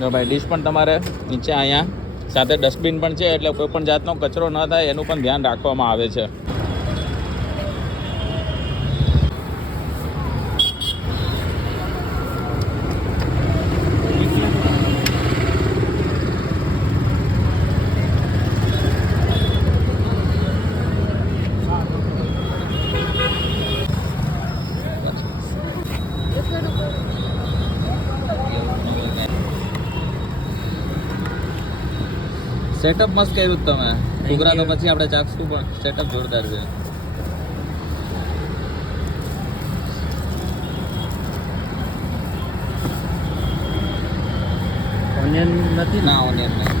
જો ભાઈ ડીશ પણ તમારે નીચે અહીંયા સાથે ડસ્ટબિન પણ છે, એટલે કોઈ પણ જાતનો કચરો ન થાય એનું પણ ધ્યાન રાખવામાં આવે છે. સેટઅપ મસ્ત કર્યું તમે. ઘૂઘરા તો પછી આપણે ચાખશું, પણ સેટઅપ જોરદાર છે. ઓનિયન નથી? ના, ઓનિયન નહીં.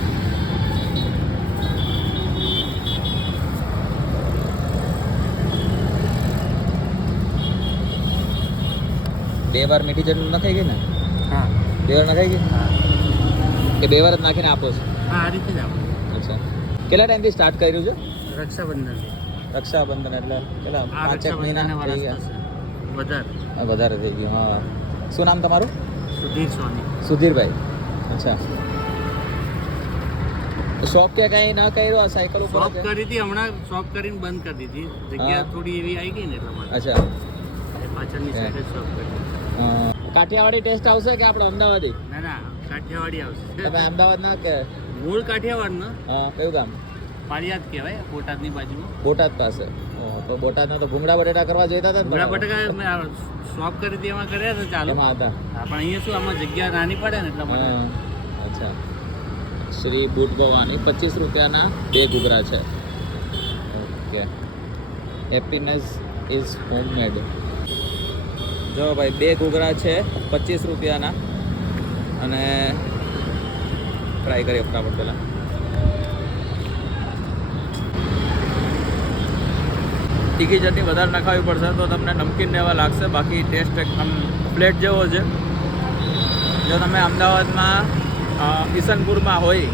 બે વાર મીઠી ચટણી નખાઈ ગઈ ને? હા, 2 વાર નખાઈ ગઈ હા, કે 2 વાર જ નાખીને આપો છો? હા, આ રીતે જ આપો. અચ્છા, કેટલા ટાઈમથી સ્ટાર્ટ કર્યું છે? રક્ષાબંધન. રક્ષાબંધન એટલે કેટલા 5-1 મહિના થઈ ગયા? વધારે વધારે થઈ ગયું. હા. શું નામ તમારું? સુધીર સોની. સુધીરભાઈ. અચ્છા, શોપ કે કઈ ના કર્યો? સાયકલ ઉપર શોપ કરી હતી, હમણાં શોપ કરીને બંધ કરી દીધી. જગ્યા થોડી એવી આવી ગઈ ને એટલા માટે. અચ્છા, પાછળની સાઈડ જ શોપ કરી. કાઠિયાવાડી ટેસ્ટ આવશે કે આપણે અમદાવાદી? ના ના, કાઠિયાવાડી આવશે. તમે અમદાવાદ ના કે? મૂળ કાઠિયાવાડ ને. હા, કયું ગામ? પાળિયાદ કહેવાય, બોટાદની બાજુમાં. બોટાદ પાસે. તો બોટાદના તો ભૂંગળા બટેટા કરવા જોઈતા હતા ને? ભૂંગળા બટાકા મેં શોપ કરી હતી, એમાં કર્યા હતા ચાલુ. એમાં હતા. હા, પણ અહીંયા શું આમાં જગ્યા નાની પડે ને એટલા માટે. અચ્છા, શ્રી બુટ ભવાની 25 રૂપિયાના 2 ઘૂઘરા છે. Okay, happiness is homemade. જો ભાઈ 2 ઘૂઘરા છે 25 રૂપિયાના, અને ટ્રાય કરીએ ફટાફટ પહેલાં. તીખી ચટણી વધારે નાખાવી પડશે તો તમને નમકીન ને એવા લાગશે, બાકી ટેસ્ટ એકદમ પ્લેટ જેવો છે. જો તમે અમદાવાદમાં ઈસનપુરમાં હોય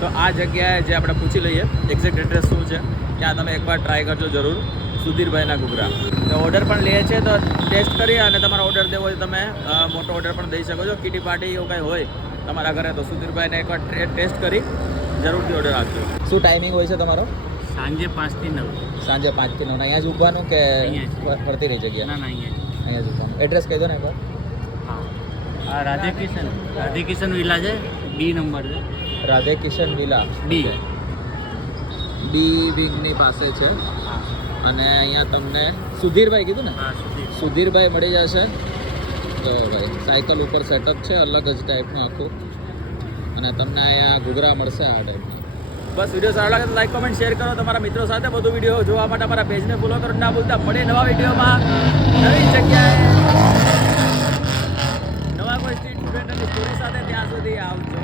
તો આ જગ્યાએ જે આપણે પૂછી લઈએ એક્ઝેક્ટ એડ્રેસ શું છે, ત્યાં તમે એકવાર ટ્રાય કરજો જરૂર. સુધીરભાઈના ઘૂઘરા તો ઓર્ડર પણ લે છે, તો ટેસ્ટ કરી અને તમારો ઓર્ડર દેવો હોય તમે મોટો ઓર્ડર પણ દઈ શકો છો. કિટી પાર્ટી એવું કંઈ હોય તમારા ઘરે તો સુધીરભાઈને એકવાર ટેસ્ટ કરી જરૂરથી ઓર્ડર આપજો. શું ટાઈમિંગ હોય છે તમારો? સાંજે 5 થી 9. સાંજે 5 થી 9. અહીંયા જ ઊભવાનું કે ફરતી રહી જગ્યા? ના ના, અહીંયા જ ઊભવાનું. એડ્રેસ કહી દો ને એકવાર. હા, રાધે કિશન વિલા છે, બી નંબર છે. રાધે કિશન વિલા બી વિંગની પાસે છે. અને અહીંયા તમને સુધીરભાઈ કીધું ને? હા, સુધીરભાઈ મળી જશે. તો ભાઈ સાયકલ ઉપર સેટઅપ છે અલગ જ ટાઈપનું આખું, અને તમને અહીંયા ઘૂઘરા મળશે આ ટાઈપનું. બસ વિડીયો સારો લાગે તો લાઈક કમેન્ટ શેર કરો તમારા મિત્રો સાથે. બધું વિડીયો જોવા માટે અમારા પેજને ફોલો કરો ના ભૂલતા. મળે નવા વિડીયોમાં નવી જગ્યાએ નવા કોઈ સ્ટ્રીટ ફૂડ અને સ્ટોરી સાથે. ત્યાં સુધી આવજો.